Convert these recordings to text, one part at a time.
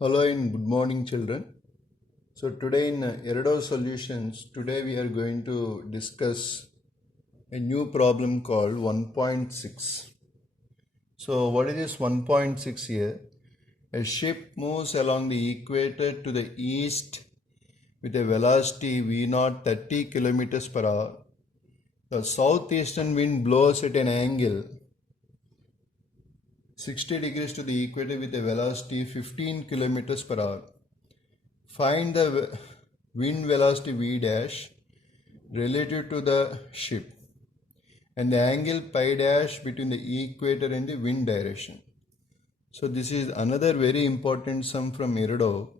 Hello and good morning, children. So today in Erado Solutions, today we are going to discuss a new problem called 1.6. So what is this 1.6 here? A ship moves along the equator to the east with a velocity V0 30 kilometers per hour. The southeastern wind blows at an angle 60 degrees to the equator with a velocity 15 kilometers per hour. Find the wind velocity V dash relative to the ship and the angle pi dash between the equator and the wind direction. So this is another very important sum from Erado.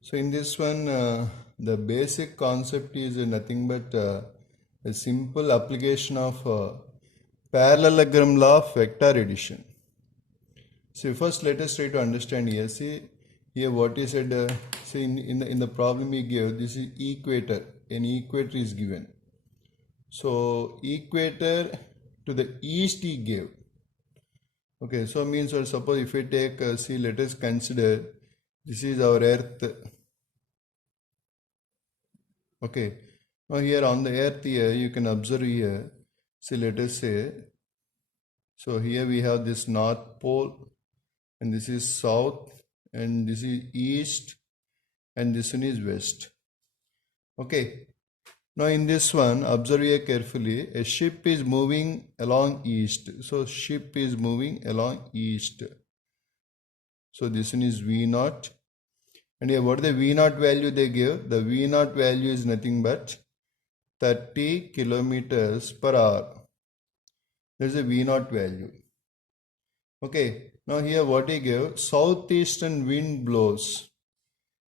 So in this one, the basic concept is nothing but a simple application of parallelogram law of vector addition. So first let us try to understand here. See here what is said. See in the problem we gave, this is equator. An equator is given. So equator to the east he gave. Okay, so means or suppose if we take see, let us consider this is our earth. Okay, now here on the earth here you can observe here. See, let us say, so here we have this north pole and this is south and this is east and this one is west. Okay, now in this one observe here carefully, a ship is moving along east. So ship is moving along east. So this one is V0 and here what is the V0 value they give? The V0 value is nothing but 30 kilometers per hour. There is a V0 value. Okay, now here what he gave, southeastern wind blows.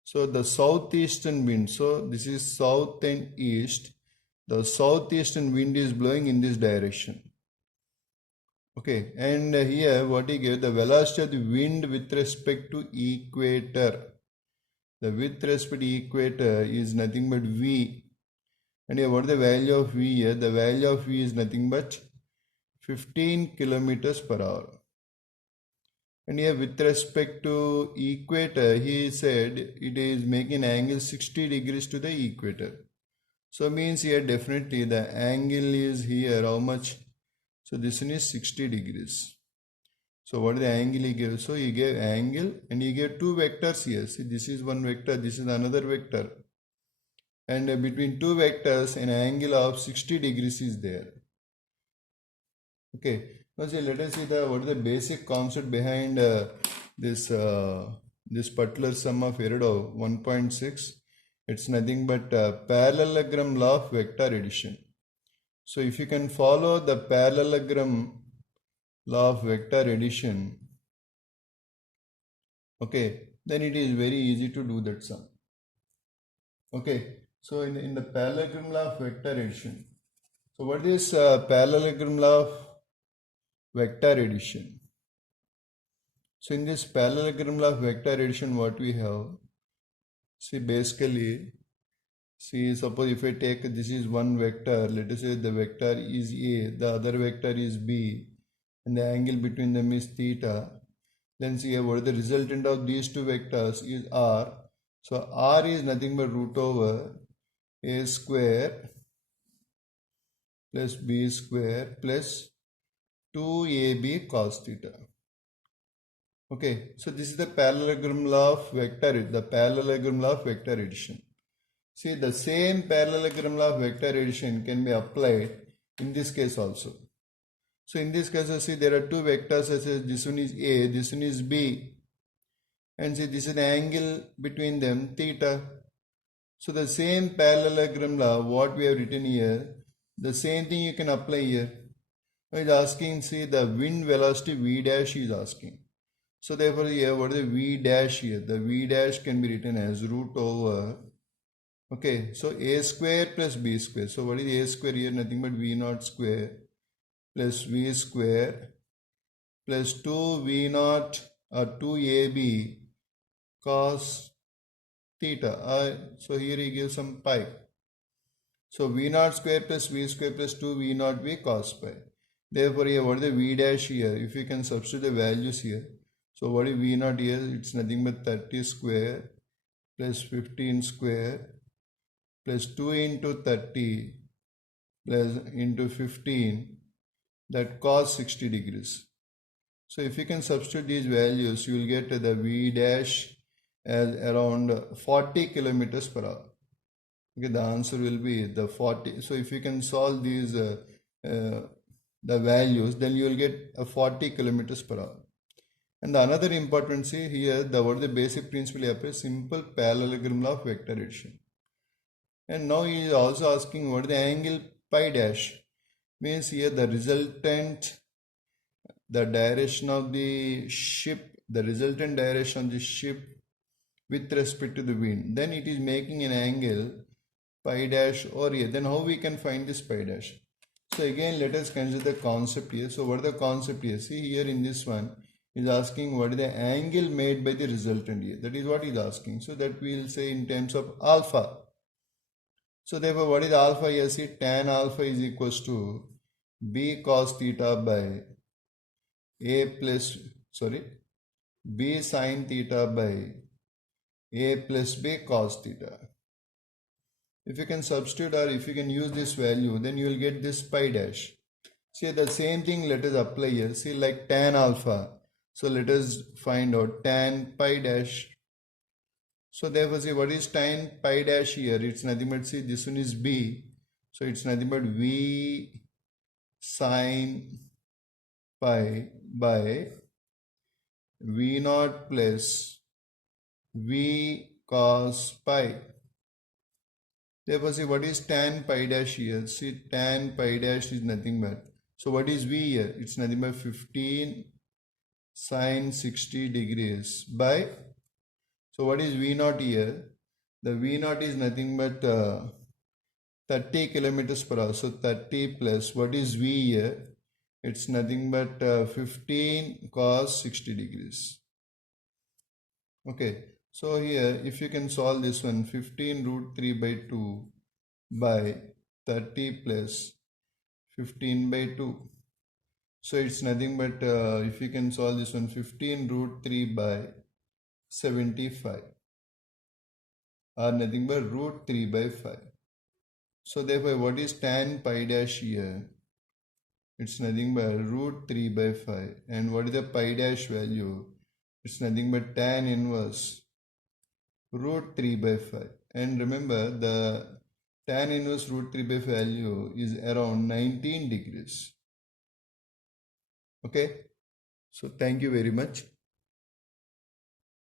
So the southeastern wind, so this is south and east. The southeastern wind is blowing in this direction. Okay, and here what he gave, the velocity of the wind with respect to equator. The with respect to equator is nothing but V. And here what is the value of V here? The value of V is nothing but 15 kilometers per hour. And here with respect to equator, he said it is making angle 60 degrees to the equator. So means here definitely the angle is here how much? So this one is 60 degrees. So what is the angle he gave? So he gave angle and he gave two vectors here. See, this is one vector, this is another vector. And between two vectors an angle of 60 degrees is there. Okay. Now see, let us see what is the basic concept behind this particular sum of Erado 1.6. It's nothing but parallelogram law of vector addition. So if you can follow the parallelogram law of vector addition, okay, then it is very easy to do that sum. Okay, so in the parallelogram law of vector addition, so what is parallelogram law of vector addition? So in this parallelogram law of vector addition, what we have, see basically, see suppose if I take this is one vector, let us say the vector is A, the other vector is B, and the angle between them is theta. Then see what is the resultant of these two vectors is R. So R is nothing but root over A square plus B square plus 2AB cos theta. Okay, so this is the parallelogram law of vector, the parallelogram law of vector addition. See, the same parallelogram law of vector addition can be applied in this case also. So in this case, see there are two vectors, such as this one is A, this one is B, and see this is the angle between them, theta. So the same parallelogram law, what we have written here, the same thing you can apply here. Now it is asking, see the wind velocity V dash is asking. So therefore here what is the V dash here? The V dash can be written as root over, okay, so A square plus B square. So what is A square here? Nothing but V0 square plus V square plus 2V0 or 2AB cos theta. So here he gives some pi. So V0 square plus V square plus 2V0 V cos pi. Therefore here what is the V dash here? If you can substitute the values here. So what is V naught here? It's nothing but 30 square plus 15 square plus 2 into 30 plus into 15, that cos 60 degrees. So if you can substitute these values, you will get the V dash as around 40 kilometers per hour. Okay, the answer will be the 40. So if you can solve these the values, then you will get a 40 kilometers per hour. And the another important, see here, what the basic principle applies, simple parallelogram law of vector addition. And now he is also asking what the angle pi dash means. Here the resultant, the direction of the ship, the resultant direction of the ship with respect to the wind, then it is making an angle pi dash over here. Then how we can find this pi dash? So again, let us consider the concept here. So what is the concept here? See here in this one is asking what is the angle made by the resultant here. That is what he is asking. So that we will say in terms of alpha. So therefore, what is alpha here? See, tan alpha is equals to b cos theta by b sin theta by a plus b cos theta. If you can substitute or if you can use this value, then you will get this pi dash. See, the same thing let us apply here. See, like tan alpha. So let us find out tan pi dash. So therefore, see, what is tan pi dash here? It's nothing but, see, this one is b. So it's nothing but v sin pi by v naught plus v cos pi. Therefore, see, what is tan pi dash here? See, tan pi dash is nothing but, so what is v here? It's nothing but 15 sin 60 degrees by, so what is v naught here? The v naught is nothing but 30 kilometers per hour. So 30 plus, what is v here? It's nothing but 15 cos 60 degrees. Okay. So here, if you can solve this one, 15 root 3 by 2 by 30 plus 15 by 2. So it's nothing but, if you can solve this one, 15 root 3 by 75 or nothing but root 3 by 5. So therefore, what is tan pi dash here? It's nothing but root 3 by 5. And what is the pi dash value? It's nothing but tan inverse root 3 by 5. And remember, the tan inverse root 3 by 5 value is around 19 degrees. Okay. So thank you very much.